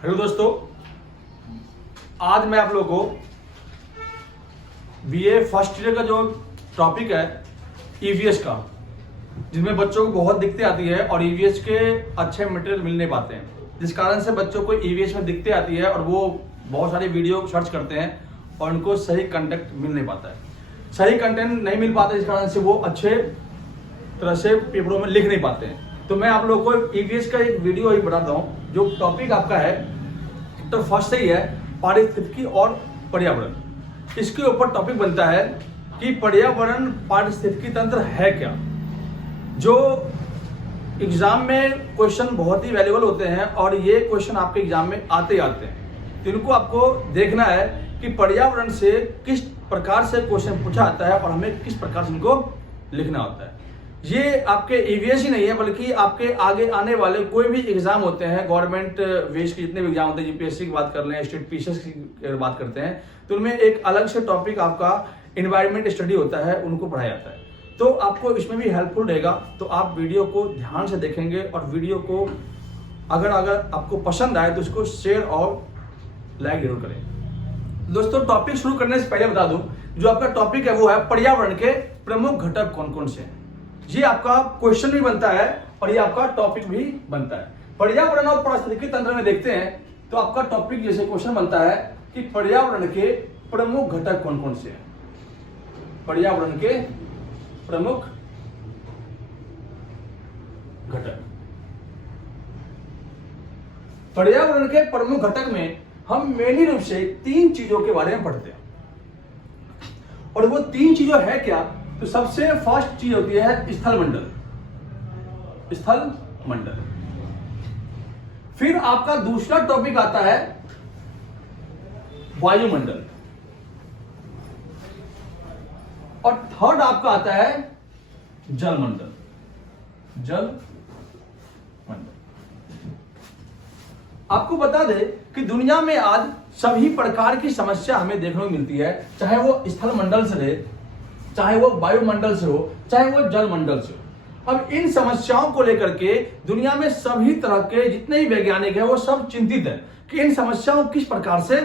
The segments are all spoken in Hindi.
हेलो दोस्तों, आज मैं आप लोगों को बीए फर्स्ट ईयर का जो टॉपिक है ईवीएस का, जिसमें बच्चों को बहुत दिक्कतें आती है और ईवीएस के अच्छे मटेरियल मिल नहीं पाते हैं, जिस कारण से बच्चों को ईवीएस में दिक्कतें आती है और वो बहुत सारे वीडियो सर्च करते हैं और उनको सही कंटेंट मिल नहीं पाता है। सही कंटेंट नहीं मिल पाता, इस कारण से वो अच्छे तरह से पेपरों में लिख नहीं पाते हैं। तो मैं आप लोगों को ईवीएस का एक वीडियो ही बताता हूँ। जो टॉपिक आपका है तो फर्स्ट ही है पारिस्थितिकी और पर्यावरण। इसके ऊपर टॉपिक बनता है कि पर्यावरण पारिस्थितिकी तंत्र है क्या। जो एग्जाम में क्वेश्चन बहुत ही वैल्यूबल होते हैं और ये क्वेश्चन आपके एग्जाम में आते ही आते हैं, तो इनको आपको देखना है कि पर्यावरण से किस प्रकार से क्वेश्चन पूछा जाता है और हमें किस प्रकार से इनको लिखना होता है। ये आपके ईवीएस ही नहीं है, बल्कि आपके आगे आने वाले कोई भी एग्जाम होते हैं, गवर्नमेंट बेस के जितने भी एग्जाम होते हैं, यूपीएससी की बात कर लें, स्टेट पीसीएस की बात करते हैं, तो उनमें एक अलग से टॉपिक आपका एनवायरमेंट स्टडी होता है, उनको पढ़ाया जाता है। तो आपको इसमें भी हेल्पफुल रहेगा। तो आप वीडियो को ध्यान से देखेंगे और वीडियो को अगर आपको पसंद आए तो उसको शेयर और लाइक जरूर करें। दोस्तों, टॉपिक शुरू करने से पहले बता दूं, जो आपका टॉपिक है वो है पर्यावरण के प्रमुख घटक कौन कौन से हैं। ये आपका क्वेश्चन भी बनता है और ये आपका टॉपिक भी बनता है। पर्यावरण और पारिस्थितिकी तंत्र में देखते हैं तो आपका टॉपिक जैसे क्वेश्चन बनता है कि पर्यावरण के प्रमुख घटक कौन कौन से हैं। पर्यावरण के प्रमुख घटक। पर्यावरण के प्रमुख घटक में हम मेनली रूप से 3 चीजों के बारे में पढ़ते हैं, और वो 3 चीजों है क्या। तो सबसे फर्स्ट चीज होती है स्थल मंडल। स्थल मंडल। फिर आपका दूसरा टॉपिक आता है वायुमंडल, और थर्ड आपका आता है जलमंडल। जल मंडल। आपको बता दें कि दुनिया में आज सभी प्रकार की समस्या हमें देखने को मिलती है, चाहे वो स्थल मंडल से रहे, चाहे वो वायुमंडल से हो, चाहे वो जलमंडल से हो। अब इन समस्याओं को लेकर के दुनिया में सभी तरह के जितने भी वैज्ञानिक हैं वो सब चिंतित हैं कि इन समस्याओं को किस प्रकार से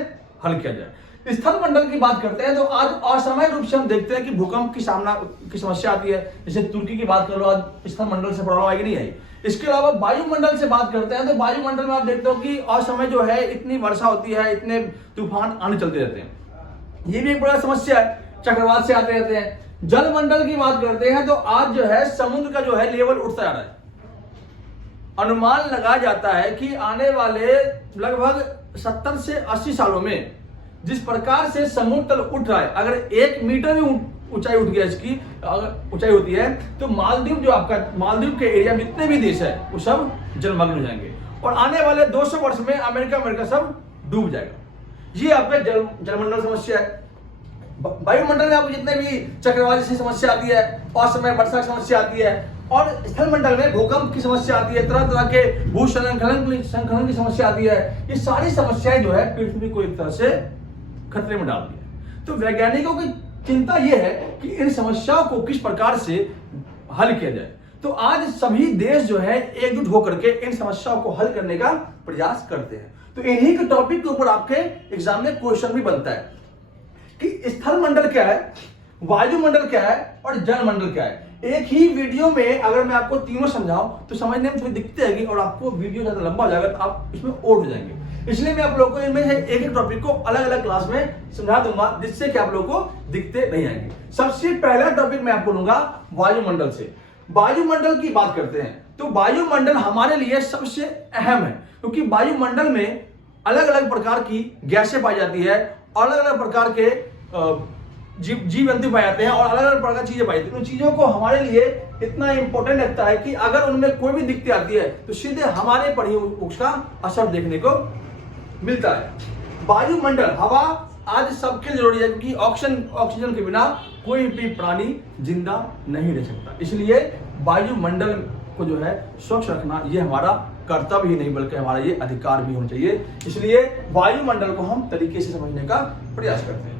हल किया जाए। स्थल मंडल की बात करते हैं तो आज असामान्य रूप से हम देखते हैं कि भूकंप की समस्या आती है। जैसे तुर्की की बात कर लो, आज स्थल मंडल से प्रॉब्लम आएगी नहीं आई। इसके अलावा वायुमंडल से बात करते हैं तो वायुमंडल में आप देखते हो कि असमय जो है इतनी वर्षा होती है, इतने तूफान आने चलते रहते हैं। ये भी एक बड़ा समस्या है, चक्रवात से आते रहते हैं। जलमंडल की बात करते हैं तो आज जो है समुद्र का जो है लेवल उठता जा रहा है। अनुमान लगाया जाता है कि आने वाले लगभग 70 से 80 सालों में जिस प्रकार से समुद्र तल उठ रहा है, अगर 1 मीटर भी ऊंचाई उठ गया, इसकी अगर ऊंचाई होती है तो मालदीव, जो आपका मालदीव के एरिया में जितने भी देश है वो सब जलमग्न हो जाएंगे और आने वाले 200 वर्ष में अमेरिका सब डूब जाएगा। ये आपका जलमंडल समस्या है। वायुमंडल में आपको जितने भी चक्रवात जैसी समस्या आती है, असमय वर्षा की समस्या आती है, और स्थल मंडल में भूकंप की समस्या आती है, तरह तरह के भूस्खलन की समस्या आती है। ये सारी समस्याएं जो है पृथ्वी को एक तरह से खतरे में डालती है। तो वैज्ञानिकों की चिंता यह है कि इन समस्याओं को किस प्रकार से हल किया जाए। तो आज सभी देश जो है एकजुट होकर के इन समस्याओं को हल करने का प्रयास करते हैं। तो इन्हीं के टॉपिक के ऊपर आपके एग्जाम में क्वेश्चन भी बनता है कि स्थल मंडल क्या है, वायुमंडल क्या है और जलमंडल क्या है। एक ही वीडियो में अगर मैं आपको तीनों समझाऊं तो समझने में थोड़ी दिक्कत आएगी और आपको वीडियो ज्यादा लंबा हो जाएगा तो आप इसमें ओट हो जाएंगे। इसलिए मैं आप लोगों को इनमें से एक एक टॉपिक को अलग अलग क्लास में समझा दूंगा, जिससे कि आप लोगों को दिक्कतें नहीं आएंगी। सबसे पहला टॉपिक मैं आपको लूंगा वायुमंडल से। वायुमंडल की बात करते हैं तो वायुमंडल हमारे लिए सबसे अहम है, क्योंकि वायुमंडल में अलग अलग प्रकार की गैसें पाई जाती है, अलग अलग प्रकार के जीव जंतु पाए जाते हैं और अलग अलग प्रकार की चीजें पाई जाती हैं। उन चीजों को हमारे लिए इतना इंपॉर्टेंट लगता है कि अगर उनमें कोई भी दिक्कत आती है तो सीधे हमारे पढ़ी हुई बुक्स का असर देखने को मिलता है। वायुमंडल, हवा आज सबके लिए जरूरी है, क्योंकि ऑक्सीजन के बिना कोई भी प्राणी जिंदा नहीं रह सकता। इसलिए वायुमंडल को जो है स्वच्छ रखना ये हमारा कर्तव्य ही नहीं बल्कि हमारा ये अधिकार भी होना चाहिए। इसलिए वायुमंडल को हम तरीके से समझने का प्रयास करते हैं।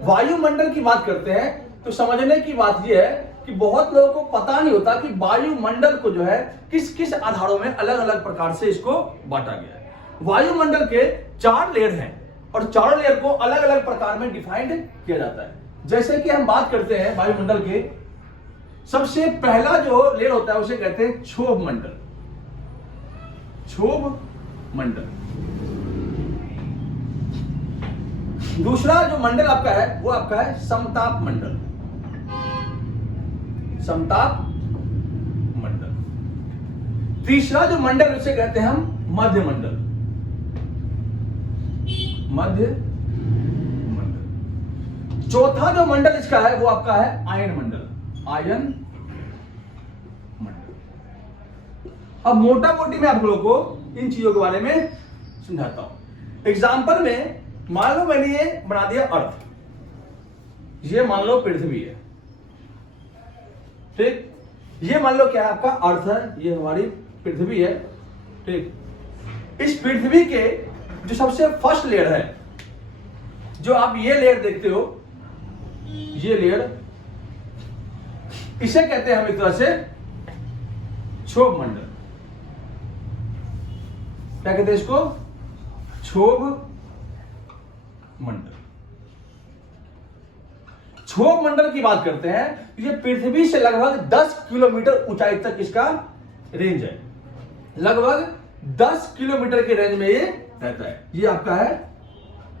वायुमंडल की बात करते हैं तो समझने की बात यह है कि बहुत लोगों को पता नहीं होता कि वायुमंडल को जो है किस किस आधारों में अलग अलग प्रकार से इसको बांटा गया है। वायुमंडल के 4 लेयर हैं और चारों लेयर को अलग अलग प्रकार में डिफाइंड किया जाता है। जैसे कि हम बात करते हैं वायुमंडल के, सबसे पहला जो लेयर होता है उसे कहते हैं क्षोभ मंडल। क्षोभ मंडल। दूसरा जो मंडल आपका है वो आपका है समताप मंडल। समताप मंडल। तीसरा जो मंडल उसे कहते हैं हम मध्य मंडल। मध्य मंडल। चौथा जो मंडल इसका है वो आपका है आयन मंडल। आयन मंडल। अब मोटा मोटी मैं आप लोगों को इन चीजों के बारे में समझाता हूं। एग्जाम्पल में मान लो मैंने ये बना दिया अर्थ, ये मान लो पृथ्वी है, ठीक। ये मान लो क्या है आपका अर्थ है, ये हमारी पृथ्वी है, ठीक। इस पृथ्वी के जो सबसे फर्स्ट लेयर है, जो आप ये लेयर देखते हो, ये लेयर, इसे कहते हैं हम एक तरह से क्षोभ मंडल। क्या कहते हैं इसको? क्षोभ मंडल। क्षोभ मंडल की बात करते हैं, ये पृथ्वी से लगभग 10 किलोमीटर ऊंचाई तक इसका रेंज है। लगभग 10 किलोमीटर के रेंज में ये रहता है। ये आपका है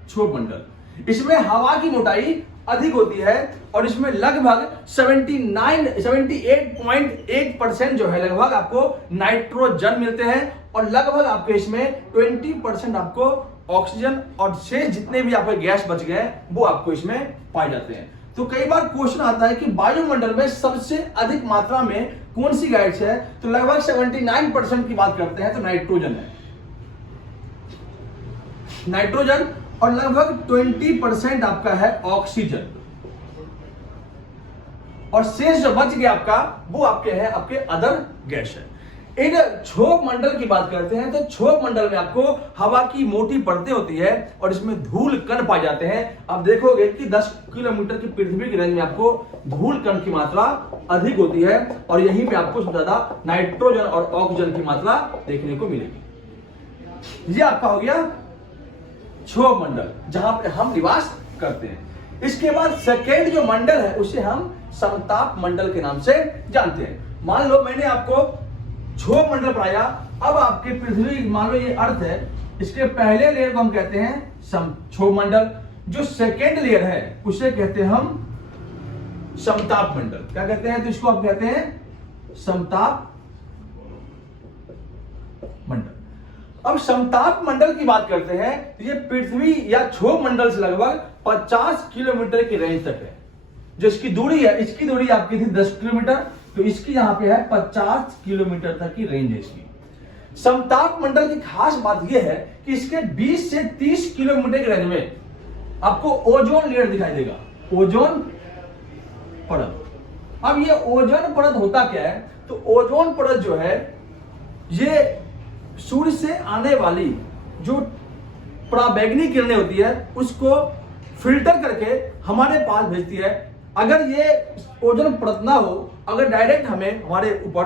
क्षोभ मंडल। इसमें हवा की मोटाई अधिक होती है और इसमें लगभग 78.8% जो है लगभग आपको नाइट्रोजन मिलते हैं और लगभग आपके इसमें 20% आपको ऑक्सीजन और शेष जितने भी आपके गैस बच गए वो आपको इसमें पाए जाते हैं। तो कई बार क्वेश्चन आता है कि वायुमंडल में सबसे अधिक मात्रा में कौन सी गैस है, तो लगभग 79% की बात करते हैं तो नाइट्रोजन है। नाइट्रोजन और लगभग 20% आपका है ऑक्सीजन और शेष जो बच गया आपका वो आपके है आपके अदर गैस है। इन क्षोभ मंडल की बात करते हैं तो क्षोभ मंडल में आपको हवा की मोटी परतें होती है और इसमें धूल कण पाए जाते हैं। आप देखोगे कि 10 किलोमीटर की पृथ्वी के रेंज में आपको धूल कण की मात्रा अधिक होती है और यहीं पे आपको सबसे ज्यादा नाइट्रोजन और ऑक्सीजन की मात्रा देखने को मिलेगी। ये आपका हो गया क्षोभ मंडल, जहां पे हम निवास करते हैं। इसके बाद सेकेंड जो मंडल है उसे हम समताप मंडल के नाम से जानते हैं। मान लो मैंने आपको क्षोभ मंडल पढ़ाया, अब आपके पृथ्वी मान लो ये अर्थ है, इसके पहले लेयर को हम कहते हैं क्षोभ मंडल। जो सेकेंड लेयर है उसे कहते हैं हम समताप मंडल। क्या कहते हैं? तो इसको आप कहते हैं समताप मंडल। अब समताप मंडल की बात करते हैं, ये पृथ्वी या क्षोभ मंडल से लगभग 50 किलोमीटर की रेंज तक है। जो इसकी दूरी है, इसकी दूरी आपकी थी 10 किलोमीटर, तो इसकी यहां पे है 50 किलोमीटर तक की रेंज है इसकी। समताप मंडल की खास बात यह है कि इसके 20 से 30 किलोमीटर की रेंज में आपको ओजोन लेयर दिखाई देगा, ओजोन परत। अब ये ओजोन परत होता क्या है? तो ओजोन परत जो है ये सूर्य से आने वाली जो पराबैंगनी किरणें होती है उसको फिल्टर करके हमारे पास भेजती है। अगर ये ओजोन परत ना हो, अगर डायरेक्ट हमें हमारे ऊपर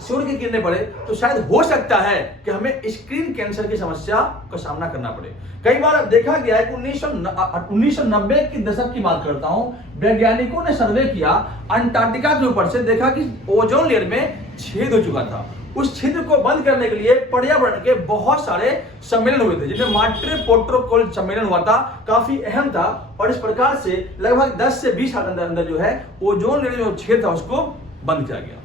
सूर्य की किरणें पड़े तो शायद हो सकता है कि हमें स्किन कैंसर की समस्या का सामना करना पड़े। कई बार अब देखा गया है कि 1990 के दशक की बात करता हूं, वैज्ञानिकों ने सर्वे किया अंटार्कटिका के ऊपर से, देखा कि ओजोन लेयर में छेद हो चुका था। उस छिद्र को बंद करने के लिए पर्यावरण के बहुत सारे सम्मेलन हुए थे, जिनमें मॉन्ट्रियल प्रोटोकॉल सम्मेलन हुआ था, काफी अहम था। और इस प्रकार से लगभग 10 से 20 साल के अंदर जो है ओजोन लेयर जो छेद था उसको बंद किया गया,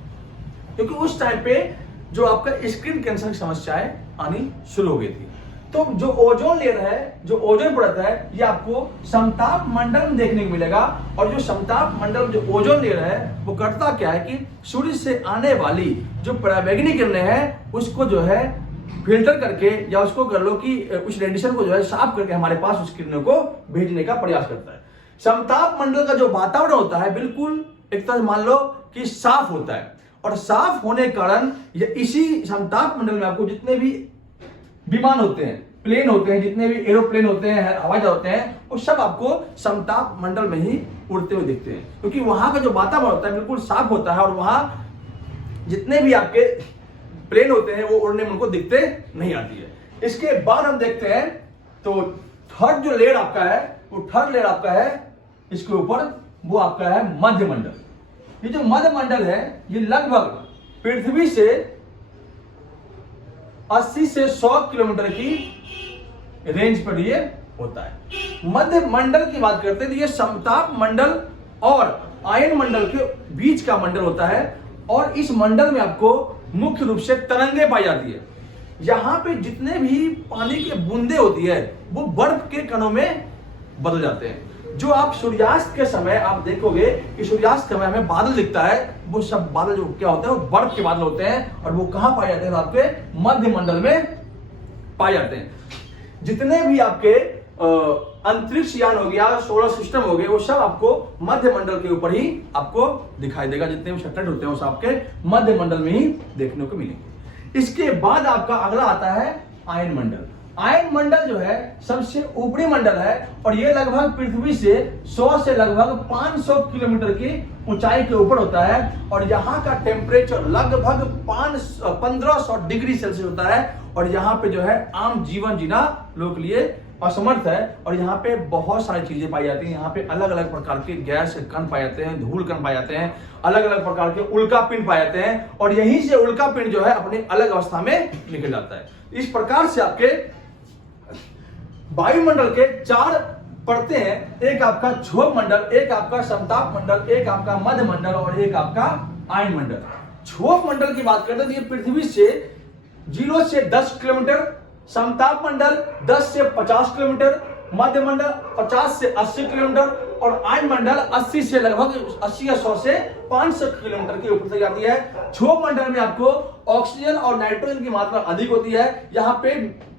क्योंकि उस टाइम पे जो आपका स्किन कैंसर की समस्याएं आनी शुरू हो गई थी। तो जो ओजोन लेयर है, जो ओजोन परत है, ये आपको समताप मंडल में देखने को मिलेगा। और जो समताप मंडल में जो ओजोन लेयर है वो करता क्या है कि सूर्य से आने वाली जो पराबैंगनी किरणें हैं उसको जो है फिल्टर करके, या उसको कर लो कि उस रेडिएशन को जो है साफ करके हमारे पास उस किरणों को भेजने का प्रयास करता है। समताप मंडल का जो वातावरण होता है बिल्कुल एक तरह मान लो कि साफ होता है, और साफ होने के कारण ये इसी समताप मंडल में आपको जितने भी विमान होते हैं, प्लेन होते हैं, जितने भी एरोप्लेन होते हैं, हवाई जहाज होते हैं, वो सब आपको समताप मंडल में ही उड़ते हुए दिखते हैं, क्योंकि वहां का जो वातावरण होता है बिल्कुल साफ होता है और वहां जितने भी आपके प्लेन होते हैं वो उड़ने में उनको दिखते नहीं आती है। इसके बाद हम देखते हैं तो थर्ड जो लेयर आपका है वो थर्ड लेयर आपका है इसके ऊपर वो आपका है मध्य मंडल। ये जो मध्य मंडल है ये लगभग पृथ्वी से 80 से 100 किलोमीटर की रेंज पर ये होता है। मध्य मंडल की बात करते हैं तो ये समताप मंडल और आयन मंडल के बीच का मंडल होता है और इस मंडल में आपको मुख्य रूप से तरंगे पाई जाती है। यहां पे जितने भी पानी की बूंदे होती है वो बर्फ के कणों में बदल जाते हैं। जो आप सूर्यास्त के समय आप देखोगे कि सूर्यास्त के समय हमें बादल दिखता है, वो सब बादल जो क्या होते हैं वो बर्फ के बादल होते हैं और वो कहां पाए जाते हैं? आपके मध्य मंडल में पाए जाते हैं। जितने भी आपके अंतरिक्ष यान हो गया, सोलर सिस्टम हो गए, वो सब आपको मध्य मंडल के ऊपर ही आपको दिखाई देगा। जितने भी सैटेलाइट होते हैं वो सब आपके मध्य मंडल में ही देखने को मिलेंगे। इसके बाद आपका अगला आता है आयन मंडल। आयन मंडल जो है सबसे ऊपरी मंडल है और ये लगभग पृथ्वी से 100 से लगभग 500 किलोमीटर की ऊंचाई के ऊपर होता है और यहाँ का टेम्परेचर लगभग 1500 डिग्री सेल्सियस होता है और यहाँ पे जो है आम जीवन जीना लोगों के लिए असमर्थ है और यहाँ पे बहुत सारी चीजें पाई जाती हैं। यहाँ पे अलग अलग प्रकार के गैस के कण पाए जाते हैं, धूल कण पाए जाते हैं, अलग अलग प्रकार के उल्का पिंड पाए जाते हैं और यहीं से उल्का पिंड जो है अपनी अलग अवस्था में निकल जाता है। इस प्रकार से आपके वायुमंडल के 4 परतें हैं, एक आपका क्षोभ मंडल, एक आपका समताप मंडल, एक आपका मध्य मंडल और एक आपका आयन मंडल। क्षोभ मंडल की बात करते हैं तो ये पृथ्वी से 0 से 10 किलोमीटर, समताप मंडल 10 से 50 किलोमीटर, मध्य मंडल 50 से 80 किलोमीटर और आयन मंडल 80 से लगभग 80 या 100 से 500 किलोमीटर के ऊपर तक जाती है। क्षोभ मंडल में आपको ऑक्सीजन और नाइट्रोजन की मात्रा अधिक होती है। यहाँ पे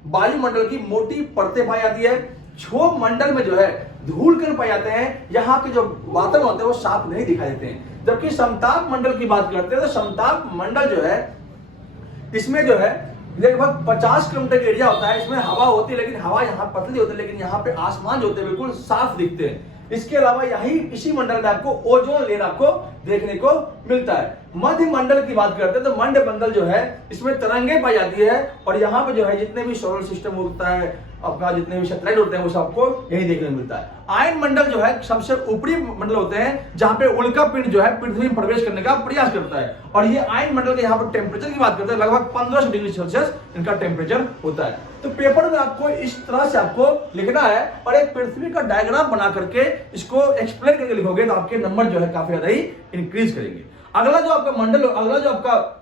वायुमंडल की मोटी परतें पाई जाती है। क्षोभ मंडल में जो है धूल कण पाए जाते हैं। यहाँ के जो वातावरण होते हैं वो साफ नहीं दिखाई देते हैं। जबकि समताप मंडल की बात करते हैं तो समताप मंडल जो है इसमें जो है लगभग 50 किलोमीटर का एरिया होता है। इसमें हवा होती है लेकिन हवा यहाँ पतली होती है, लेकिन यहाँ पे आसमान जो होते हैं बिल्कुल साफ दिखते हैं। इसके अलावा यही इसी मंडल में आपको ओजोन लेयर आपको देखने को मिलता है। मध्य मंडल की बात करते हैं तो मध्य मंडल जो है इसमें तरंगे पाई जाती है और यहाँ पे जो है जितने भी सोलर सिस्टम होता है आपका, जितने भी सैटेलाइट होते हैं वो सबको यही देखने को मिलता है। आयन मंडल जो है सबसे ऊपरी मंडल होते हैं जहां पे उल्का पिंड जो है पृथ्वी में प्रवेश करने का प्रयास करता है और ये आयन मंडल के यहाँ पर टेम्परेचर की बात करते हैं लगभग 1500 डिग्री सेल्सियस इनका टेम्परेचर होता है। तो पेपर में आपको इस तरह से आपको लिखना है और एक पृथ्वी का डायग्राम बना करके इसको एक्सप्लेन करके लिखोगे तो आपके नंबर जो है काफी ज्यादा ही इंक्रीज करेंगे। अगला जो आपका मंडल, अगला जो आपका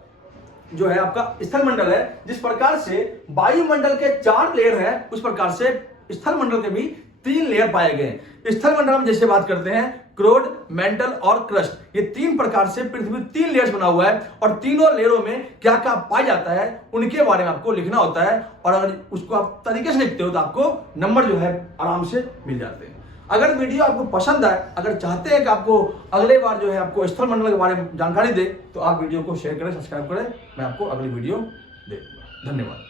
जो है आपका स्थल मंडल है, जिस प्रकार से वायुमंडल के 4 लेयर है उस प्रकार से स्थल मंडल के भी 3 लेयर पाए गए। स्थल मंडल में जैसे बात करते हैं क्रोड, मेंटल और क्रस्ट, ये 3 प्रकार से पृथ्वी 3 लेयर्स बना हुआ है और तीनों लेयरों में क्या क्या पाया जाता है उनके बारे में आपको लिखना होता है और अगर उसको आप तरीके से लिखते हो तो आपको नंबर जो है आराम से मिल जाते हैं। अगर वीडियो आपको पसंद आए, अगर चाहते हैं कि आपको अगले बार जो है आपको स्थल मंडल के बारे में जानकारी दे तो आप वीडियो को शेयर करें, सब्सक्राइब करें। मैं आपको अगली वीडियो दे दूंगा। धन्यवाद।